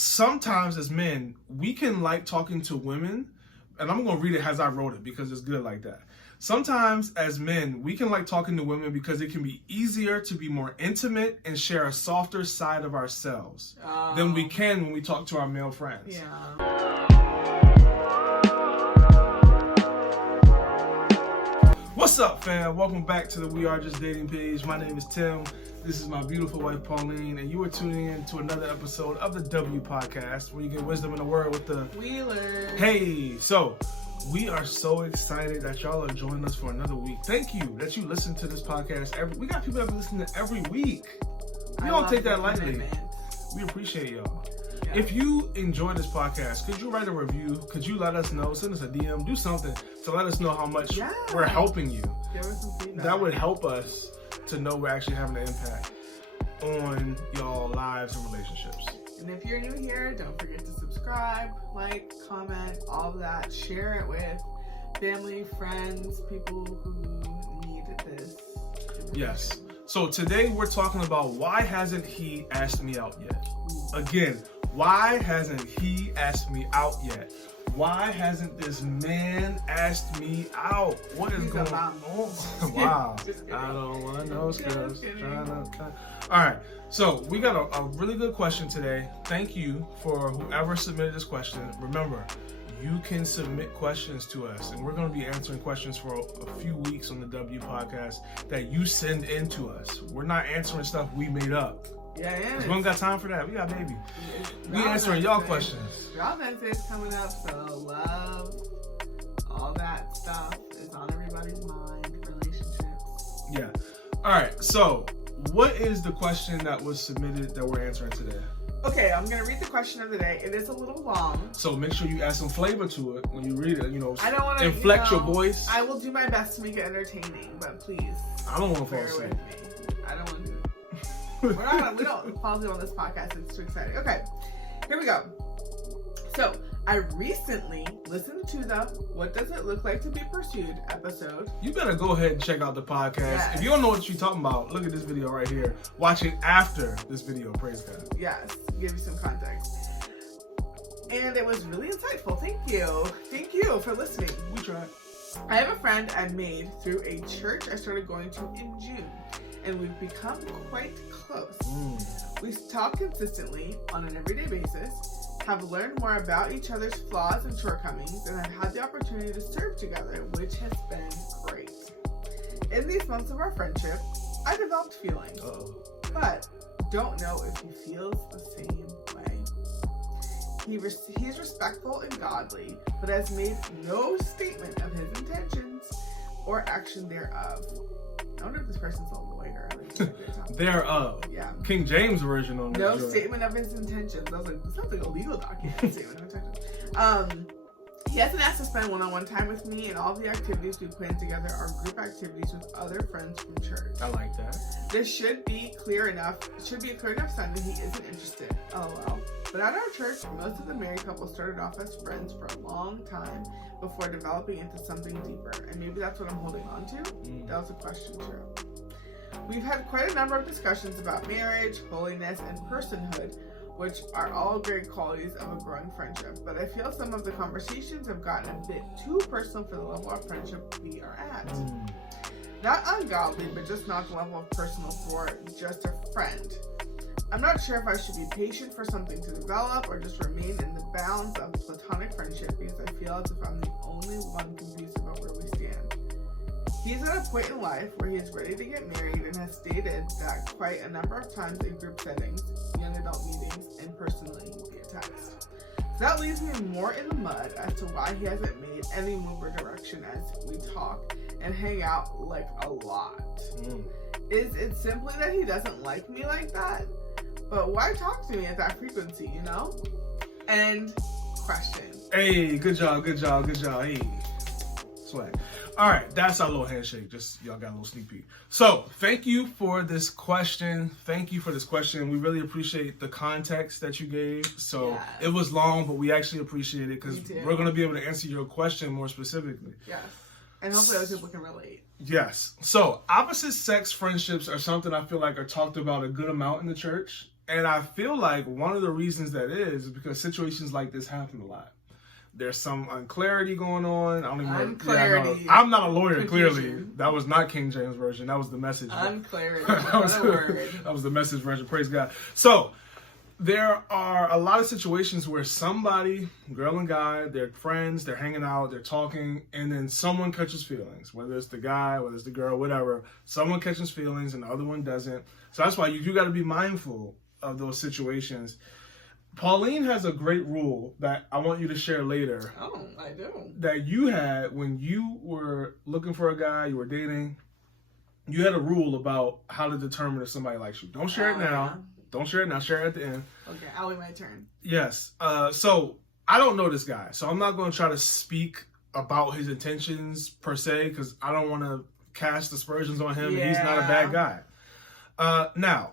sometimes as men, we can like talking to women, and I'm going to read it as I wrote it because it's good like that. Sometimes as men, we can like talking to women because it can be easier to be more intimate and share a softer side of ourselves than we can when we talk to our male friends. Yeah. What's up, fam? Welcome back to the We Are Just Dating page. My name is Tim. This is my beautiful wife, Pauline, and you are tuning in to another episode of the W Podcast, where you get wisdom in the word with the Wheeler. Hey, so we are so excited that y'all are joining us for another week. Thank you that you listen to this podcast. We got people that listen to every week. We don't take that lightly. We appreciate y'all. Yeah. If you enjoy this podcast, could you write a review? Could you let us know? Send us a DM. Do something to let us know how much we're helping you. Give us some feedback. That would help us to know we're actually having an impact on y'all lives and relationships. And if you're new here, don't forget to subscribe, like, comment, all of that. Share it with family, friends, people who need this. Yes. So today we're talking about why hasn't he asked me out yet? Again, why hasn't he asked me out yet? Why hasn't this man asked me out? What is going on? Wow. I don't want no scrubs. All right. So we got a really good question today. Thank you for whoever submitted this question. Remember, you can submit questions to us, and we're going to be answering questions for a few weeks on the W Podcast that you send in to us. We're not answering stuff we made up. Yeah. We don't got time for that. We got baby. We answering y'all questions. Valentine's Day is coming up, so love, all that stuff is on everybody's mind. Relationships. Yeah. All right. So, what is the question that was submitted that we're answering today? Okay, I'm gonna read the question of the day. It is a little long, so make sure you add some flavor to it when you read it. I don't want to inflect your voice. I will do my best to make it entertaining, but please. I don't want to fall asleep. I don't want to do it. We don't fall asleep on this podcast. It's too exciting. Okay, here we go. So I recently listened to the "What Does It Look Like to Be Pursued" episode. You better go ahead and check out the podcast. Yes. If you don't know what you're talking about, look at this video right here. Watch it after this video. Praise God. Yes, give you some context. And it was really insightful. Thank you. Thank you for listening. We tried. I have a friend I made through a church I started going to in June, and we've become quite close. We talk consistently on an everyday basis, have learned more about each other's flaws and shortcomings, and have had the opportunity to serve together, which has been great. In these months of our friendship, I developed feelings, but don't know if he feels the same way. He's respectful and godly, but has made no statement of his intentions or action thereof. I wonder if this person's a lawyer. Thereof. Yeah. King James version on no statement of his intentions. I was like, this sounds like a legal document. Statement of intentions. He hasn't asked to spend one-on-one time with me, and all the activities we plan together are group activities with other friends from church. I like that. This should be clear enough. It should be a clear enough sign that he isn't interested. LOL. But at our church, most of the married couples started off as friends for a long time before developing into something deeper. And maybe that's what I'm holding on to. That was a question too. We've had quite a number of discussions about marriage, holiness, and personhood, which are all great qualities of a growing friendship. But I feel some of the conversations have gotten a bit too personal for the level of friendship we are at. Not ungodly, but just not the level of personal for just a friend. I'm not sure if I should be patient for something to develop or just remain in the bounds of platonic friendship, because I feel as if I'm the only one confused about where we stand. He's at a point in life where he is ready to get married and has stated that quite a number of times in group settings, young adult meetings, and personally via text. So that leaves me more in the mud as to why he hasn't made any move or direction as we talk and hang out like a lot. Is it simply that he doesn't like me like that? But why talk to me at that frequency, you know? End question. Hey, good job. Hey. Swag. All right, that's our little handshake. Just y'all got a little sneak peek. So thank you for this question. We really appreciate the context that you gave. So It was long, but we actually appreciate it because we're going to be able to answer your question more specifically. Yes. And hopefully other people can relate. Yes. So opposite sex friendships are something I feel like are talked about a good amount in the church. And I feel like one of the reasons that is because situations like this happen a lot. There's some unclarity going on. I don't even know. Unclarity. I'm not a lawyer, Confusion. clearly. That was not King James Version. That was the Message. Unclarity. That was the Message version. Praise God. So, there are a lot of situations where somebody, girl and guy, they're friends, they're hanging out, they're talking, and then someone catches feelings. Whether it's the guy, whether it's the girl, whatever. Someone catches feelings and the other one doesn't. So that's why you got to be mindful of those situations. Pauline has a great rule that I want you to share later. Oh, I do. That you had when you were looking for a guy, you were dating. You had a rule about how to determine if somebody likes you. Don't share it now. Yeah. Don't share it now. Share it at the end. Okay, I'll wait my turn. Yes. So I don't know this guy, so I'm not going to try to speak about his intentions per se because I don't want to cast aspersions on him. And he's not a bad guy. Now,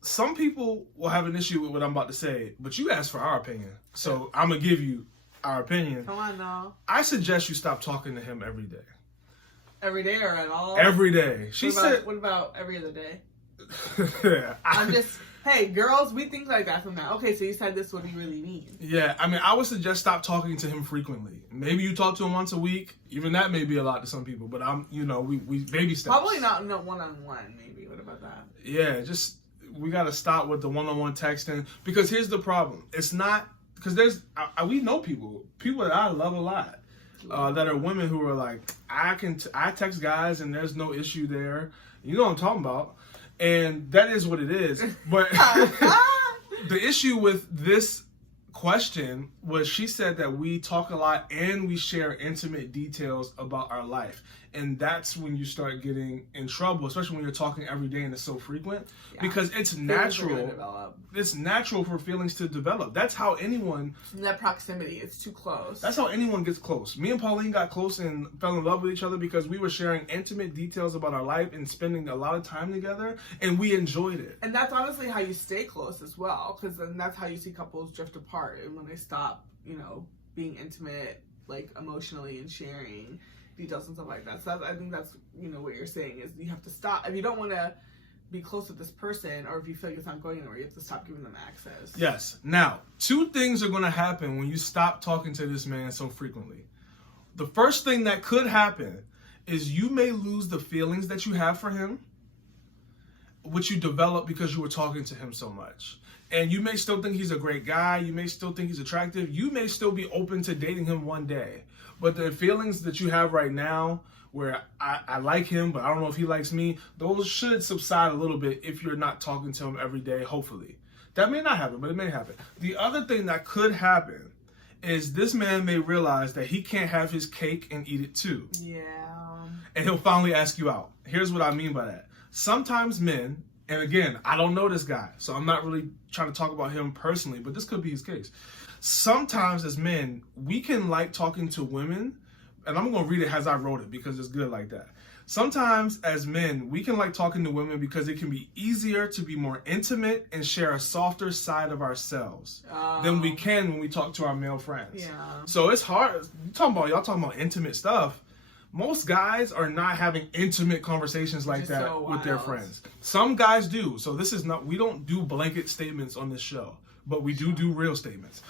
some people will have an issue with what I'm about to say, but you asked for our opinion, so I'm gonna give you our opinion. Come on now. I suggest you stop talking to him every day. Every day or at all? Every day. What about every other day? Yeah, I'm just, hey, girls, we think like that from now. Okay, so you said this, what do you really mean? Yeah, I mean, I would suggest stop talking to him frequently. Maybe you talk to him once a week. Even that may be a lot to some people, but we baby steps. Probably not one-on-one, maybe. What about that? Yeah, we got to stop with the one-on-one texting because here's the problem. It's not, because we know people that I love a lot that are women who are like, I text guys and there's no issue there. You know what I'm talking about. And that is what it is. But the issue with this question was she said that we talk a lot and we share intimate details about our life. And that's when you start getting in trouble, especially when you're talking every day and it's so frequent. Yeah. Because it's natural. It's natural for feelings to develop. That's how anyone... That proximity, it's too close. That's how anyone gets close. Me and Pauline got close and fell in love with each other because we were sharing intimate details about our life and spending a lot of time together, and we enjoyed it. And that's honestly how you stay close as well, because then that's how you see couples drift apart and when they stop, being intimate, like emotionally and sharing details and stuff like that. So I think that's, what you're saying is you have to stop. If you don't want to be close with this person, or if you feel like it's not going anywhere, you have to stop giving them access. Yes. Now, 2 things are going to happen when you stop talking to this man so frequently. The first thing that could happen is you may lose the feelings that you have for him, which you developed because you were talking to him so much. And you may still think he's a great guy. You may still think he's attractive. You may still be open to dating him one day. But the feelings that you have right now, where I like him, but I don't know if he likes me, those should subside a little bit if you're not talking to him every day, hopefully. That may not happen, but it may happen. The other thing that could happen is this man may realize that he can't have his cake and eat it too. Yeah. And he'll finally ask you out. Here's what I mean by that. Sometimes men, and again, I don't know this guy, so I'm not really trying to talk about him personally, but this could be his case. Sometimes as men, we can like talking to women, and I'm going to read it as I wrote it because it's good like that. Sometimes as men, we can like talking to women because it can be easier to be more intimate and share a softer side of ourselves than we can when we talk to our male friends. Yeah. So it's hard. Y'all talking about intimate stuff. Most guys are not having intimate conversations like that so with their friends. Some guys do. So we don't do blanket statements on this show, but we do real statements.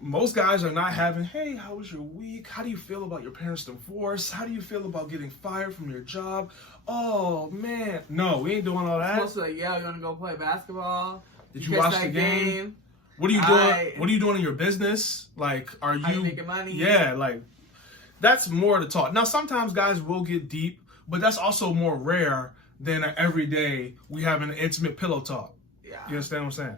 Most guys are not having, hey, how was your week? How do you feel about your parents' divorce? How do you feel about getting fired from your job? Oh, man. No, we ain't doing all that. It's mostly like, yeah, you want to go play basketball? Did you watch the game? What are you doing? What are you doing in your business? Like, are you making money? Yeah, like, that's more to talk. Now, sometimes guys will get deep, but that's also more rare than every day we have an intimate pillow talk. Yeah. You understand what I'm saying?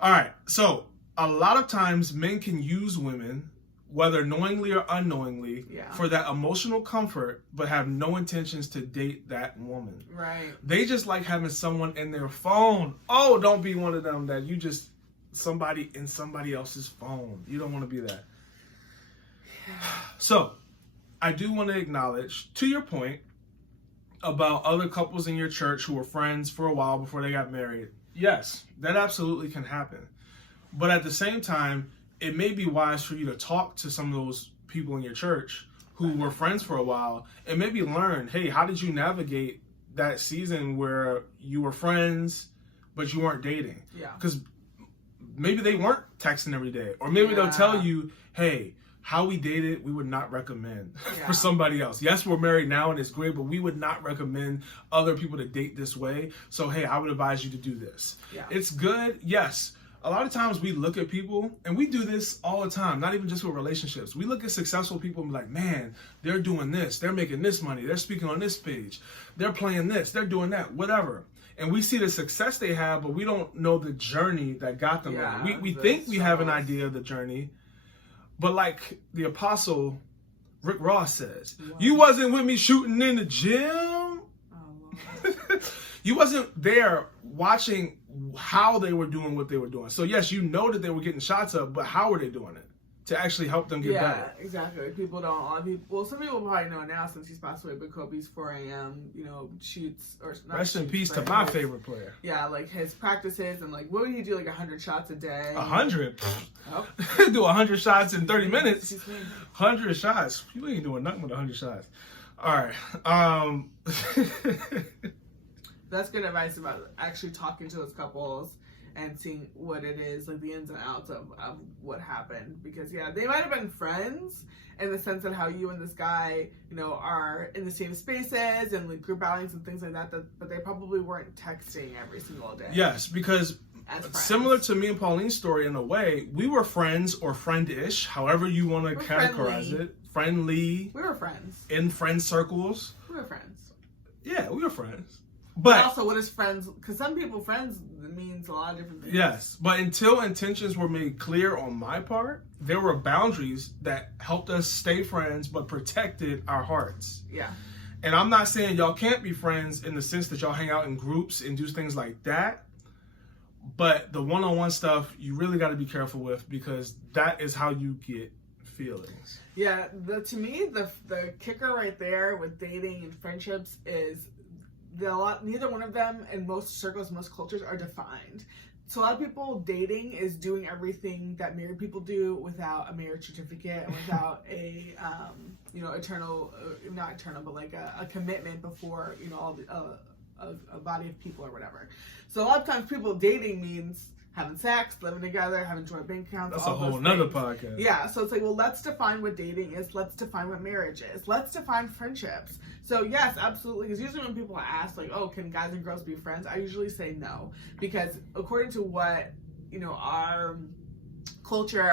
All right, so a lot of times men can use women, whether knowingly or unknowingly, for that emotional comfort, but have no intentions to date that woman. Right. They just like having someone in their phone. Oh, don't be one of them that you just somebody in somebody else's phone. You don't want to be that. Yeah. So, I do want to acknowledge, to your point, about other couples in your church who were friends for a while before they got married. Yes, that absolutely can happen. But at the same time, it may be wise for you to talk to some of those people in your church who were friends for a while and maybe learn, hey, how did you navigate that season where you were friends, but you weren't dating? Yeah. Because maybe they weren't texting every day, or maybe they'll Yeah. tell you, hey, how we dated, we would not recommend Yeah. for somebody else. Yes, we're married now and it's great, but we would not recommend other people to date this way. So, hey, I would advise you to do this. Yeah. It's good. Yes. A lot of times we look at people, and we do this all the time, not even just with relationships. We look at successful people and be like, man, they're doing this. They're making this money. They're speaking on this page. They're playing this. They're doing that, whatever. And we see the success they have, but we don't know the journey that got them Yeah, there. We the think we have an struggles. idea of the journey. But like the apostle Rick Ross says, Wow. you wasn't with me shooting in the gym. Oh, Lord. You wasn't there watching how they were doing what they were doing. So yes, you know that they were getting shots up, but how were they doing it to actually help them get Yeah, better? exactly. People don't. A lot of people. Well, some people probably know now since he's passed away. But Kobe's 4 a.m. shoots or not Rest in shoots, peace to but my his- favorite player. Yeah, like his practices and like what would he do? Like 100 shots a day. 100. Oh. Do 100 shots in 30 minutes. Excuse me. 100 shots. You ain't doing nothing with 100 shots. All right. That's good advice about actually talking to those couples and seeing what it is, like the ins and outs of what happened. Because yeah, they might have been friends in the sense that how you and this guy, are in the same spaces and like group outings and things like that, but they probably weren't texting every single day. Yes, because As friends. similar to me and Pauline's story in a way, we were friends or friend-ish, however you want to We're categorize friendly. it. Friendly, We were friends. in friend circles. We were friends. Yeah, we were friends. But But also, what is friends? Because some people, friends means a lot of different things. yes, but until intentions were made clear on my part, there were boundaries that helped us stay friends but protected our hearts. Yeah. And I'm not saying y'all can't be friends in the sense that y'all hang out in groups and do things like that. But the one-on-one stuff, you really got to be careful with, because that is how you get feelings. Yeah. To me, the kicker right there with dating and friendships is neither one of them in most circles, most cultures are defined. So a lot of people dating is doing everything that married people do without a marriage certificate and without a eternal, not eternal, but like a commitment before a body of people or whatever. So a lot of times people dating means having sex, living together, having joint bank accounts. That's all a whole those nother things. podcast. Yeah, so it's like, well, let's define what dating is. Let's define what marriage is. Let's define friendships. So yes, absolutely. Because usually when people ask, like, oh, can guys and girls be friends? I usually say no. Because according to what, our culture or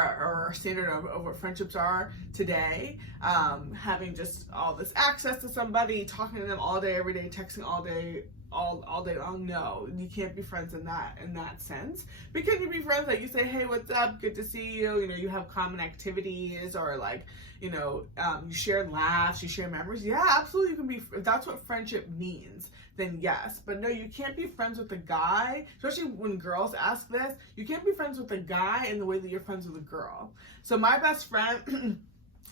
our standard of what friendships are today, having just all this access to somebody, talking to them all day, every day, texting all day, all day long, no, you can't be friends in that sense. But can you be friends that you say, hey, what's up, good to see you, you have common activities, or like, you share laughs, you share memories? Yeah, absolutely, you can be, if that's what friendship means, then yes. But no, you can't be friends with a guy, especially when girls ask this, you can't be friends with a guy in the way that you're friends with a girl. So my best friend,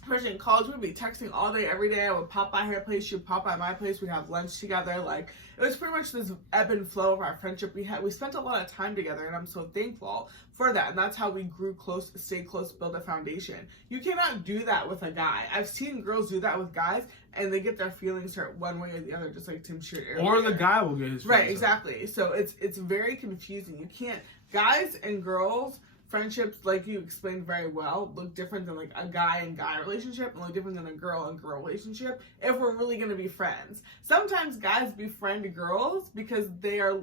especially in college, we'd be texting all day, every day. I would pop by her place, she would pop by my place, we'd have lunch together. Like, it was pretty much this ebb and flow of our friendship. We spent a lot of time together, and I'm so thankful for that. And that's how we grew close, stayed close, build a foundation. You cannot do that with a guy. I've seen girls do that with guys, and they get their feelings hurt one way or the other, just like Tim shared earlier. Or the guy will get his feelings Right, hurt. exactly. So it's very confusing. You can't, guys and girls, friendships, like you explained very well, look different than like a guy and guy relationship, and look different than a girl and girl relationship if we're really going to be friends. Sometimes guys befriend girls because they're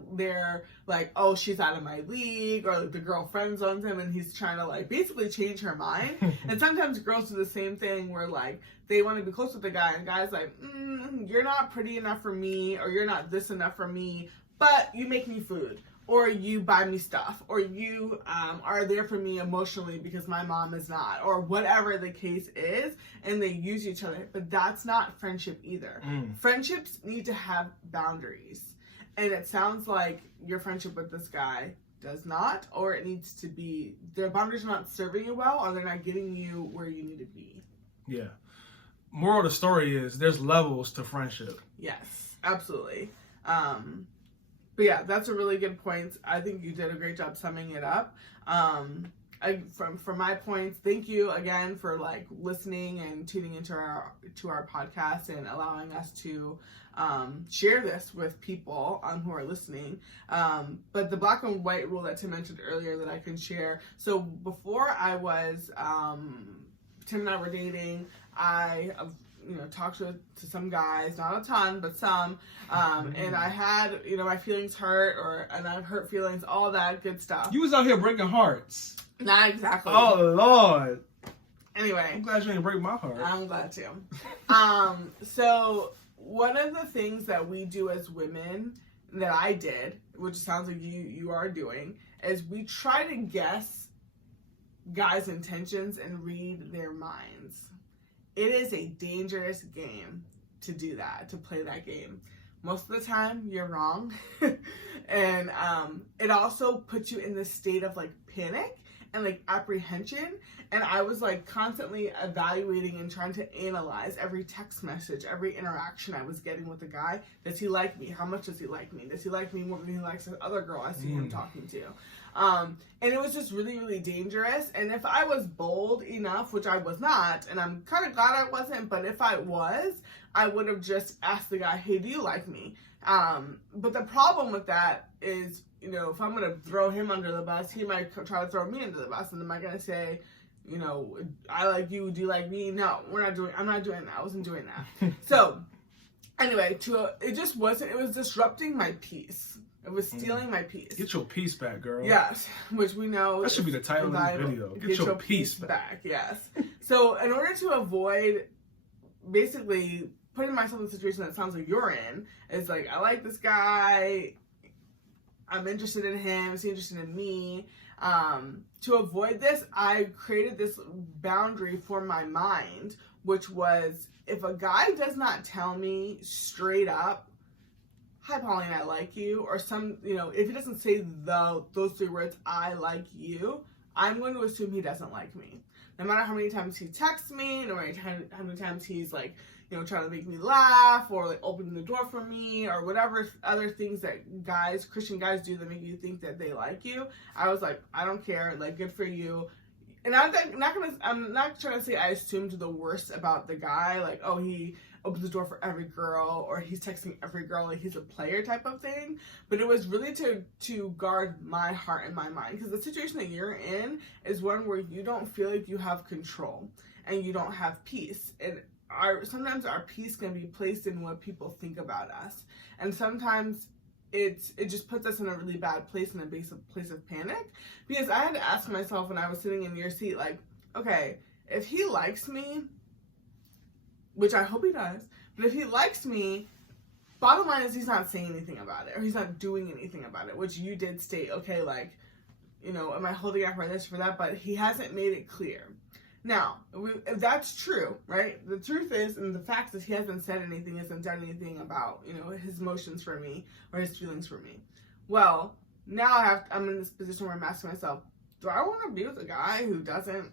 like, oh, she's out of my league, or like the girl friend zones him and he's trying to like basically change her mind. And sometimes girls do the same thing where like they want to be close with the guy, and guys like, you're not pretty enough for me, or you're not this enough for me, but you make me food, or you buy me stuff, or you are there for me emotionally because my mom is not, or whatever the case is, and they use each other. But that's not friendship either. Friendships need to have boundaries. And it sounds like your friendship with this guy does not, or it needs to be, their boundaries are not serving you well, or they're not getting you where you need to be. Yeah. Moral of the story is there's levels to friendship. Yes, absolutely. But yeah, that's a really good point. I think you did a great job summing it up. from my points, thank you again for like listening and tuning into our podcast and allowing us to share this with people who are listening. But the black and white rule that Tim mentioned earlier that I can share. So before I was Tim and I were dating, I talked to some guys, not a ton, but some, and I had, my feelings hurt, and I've hurt feelings, all that good stuff. You was out here breaking hearts. Not exactly. Oh, Lord. Anyway. I'm glad you didn't break my heart. I'm glad too. So one of the things that we do as women, that I did, which sounds like you are doing, is we try to guess guys' intentions and read their minds. It is a dangerous game to do that, to play that game. Most of the time, you're wrong. And it also puts you in this state of like panic and like apprehension. And I was like constantly evaluating and trying to analyze every text message, every interaction I was getting with the guy. Does he like me? How much does he like me? Does he like me more than he likes the other girl I see him talking to? And it was just really, really dangerous. And if I was bold enough, which I was not, and I'm kind of glad I wasn't, but if I was, I would have just asked the guy, hey, do you like me? But the problem with that is, if I'm going to throw him under the bus, he might try to throw me under the bus. And am I going to say, I like you, do you like me? No, I'm not doing that. I wasn't doing that. So anyway, it was disrupting my peace. It was stealing my peace. Get your peace back, girl. Yes, which we know. That should be the title of this video. Get your peace back. Yes. So in order to avoid basically putting myself in a situation that sounds like you're in, it's like, I like this guy, I'm interested in him, is he interested in me? To avoid this, I created this boundary for my mind, which was, if a guy does not tell me straight up, hi Pauline, I like you, or if he doesn't say those 3 words, I like you, I'm going to assume he doesn't like me. No matter how many times he texts me, no matter how many times he's like, trying to make me laugh, or like opening the door for me, or whatever other things that Christian guys do that make you think that they like you. I was like, I don't care, like, good for you. And I'm not trying to say I assumed the worst about the guy, like, oh, he opens the door for every girl, or he's texting every girl, like he's a player type of thing. But it was really to guard my heart and my mind, because the situation that you're in is one where you don't feel like you have control and you don't have peace. And sometimes our peace can be placed in what people think about us, and sometimes it just puts us in a really bad place, in a place of panic. Because I had to ask myself when I was sitting in your seat, like, okay, if he likes me, which I hope he does, but if he likes me, bottom line is he's not saying anything about it, or he's not doing anything about it, which you did state, okay, like, am I holding out for this, for that, but he hasn't made it clear. Now, if that's true, right? The truth is, and the fact is, he hasn't said anything, hasn't done anything about, his emotions for me or his feelings for me. Well, now I'm in this position where I'm asking myself, do I want to be with a guy who doesn't,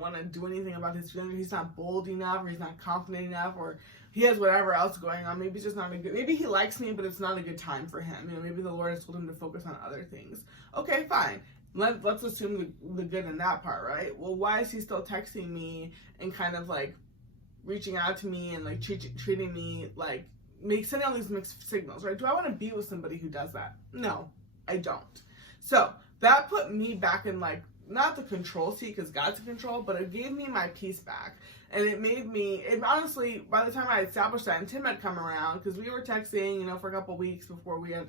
want to do anything about his feelings? He's not bold enough, or he's not confident enough, or he has whatever else going on. Maybe it's just not maybe he likes me, but it's not a good time for him. Maybe the Lord has told him to focus on other things. Okay, fine. Let's assume the good in that part, right? Well, why is he still texting me and kind of like reaching out to me and like treating me like, sending all these mixed signals, right? Do I want to be with somebody who does that? No, I don't. So that put me back in like, not the control seat, because God's in control, but it gave me my peace back. And it honestly, by the time I established that, and Tim had come around, because we were texting, for a couple weeks before we had,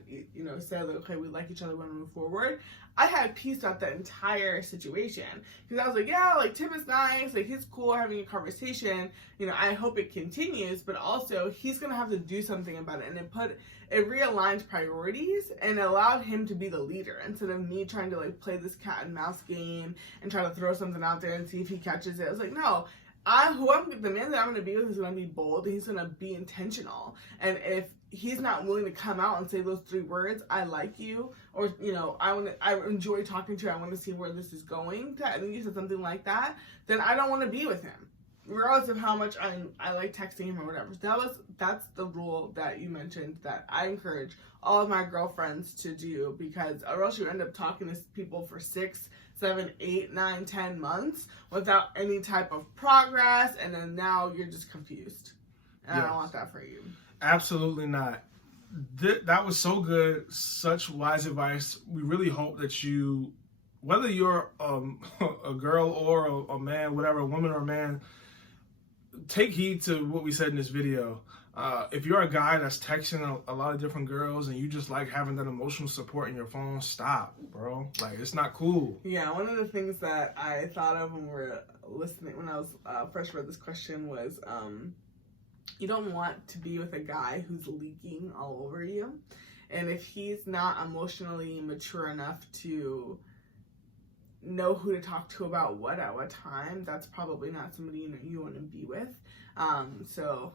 said, okay, we like each other, we want to move forward. I had peace out the entire situation, because I was like, yeah, like, Tim is nice, like, he's cool having a conversation, I hope it continues, but also, he's going to have to do something about it. And it realigned priorities and allowed him to be the leader, instead of me trying to, like, play this cat and mouse game and try to throw something out there and see if he catches it. I was like, no, the man that I'm going to be with is going to be bold, and he's going to be intentional. And if he's not willing to come out and say those 3 words, I like you, or, I enjoy talking to you, I want to see where this is going, I think you said something like that, then I don't want to be with him, regardless of how much I like texting him or whatever. That's the rule that you mentioned that I encourage all of my girlfriends to do, because or else you end up talking to people for 6-7 7, 8, 9, 10 months without any type of progress, and then now you're just confused. And I don't want that for you. Absolutely not. That was so good. Such wise advice. We really hope that you, whether you're a girl or a man, whatever, a woman or a man, take heed to what we said in this video. If you're a guy that's texting a lot of different girls and you just like having that emotional support in your phone, stop, bro. Like, it's not cool. Yeah, one of the things that I thought of when we were listening, when I was first read this question was, you don't want to be with a guy who's leaking all over you. And if he's not emotionally mature enough to know who to talk to about what at what time, that's probably not somebody you want to be with. So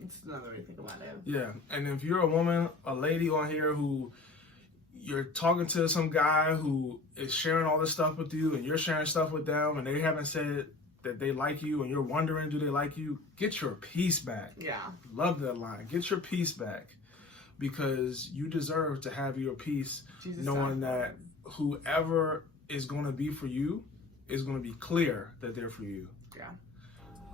it's another way to think about it. Yeah, and if you're a woman, a lady on here who you're talking to some guy who is sharing all this stuff with you and you're sharing stuff with them and they haven't said that they like you and you're wondering, do they like you? Get your peace back. Yeah. Love that line. Get your peace back, because you deserve to have your peace, knowing that whoever is going to be for you is going to be clear that they're for you. Yeah.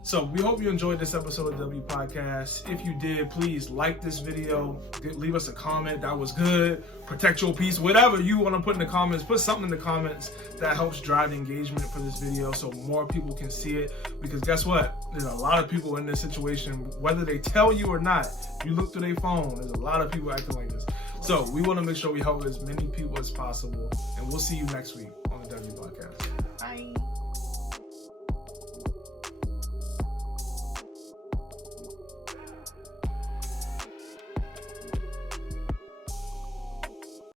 So we hope you enjoyed this episode of W Podcast. If you did, please like this video. Leave us a comment. That was good. Protect your peace. Whatever you want to put in the comments, put something in the comments that helps drive engagement for this video so more people can see it. Because guess what? There's a lot of people in this situation, whether they tell you or not. If you look through their phone, there's a lot of people acting like this. So we want to make sure we help as many people as possible. And we'll see you next week on the W Podcast. Bye.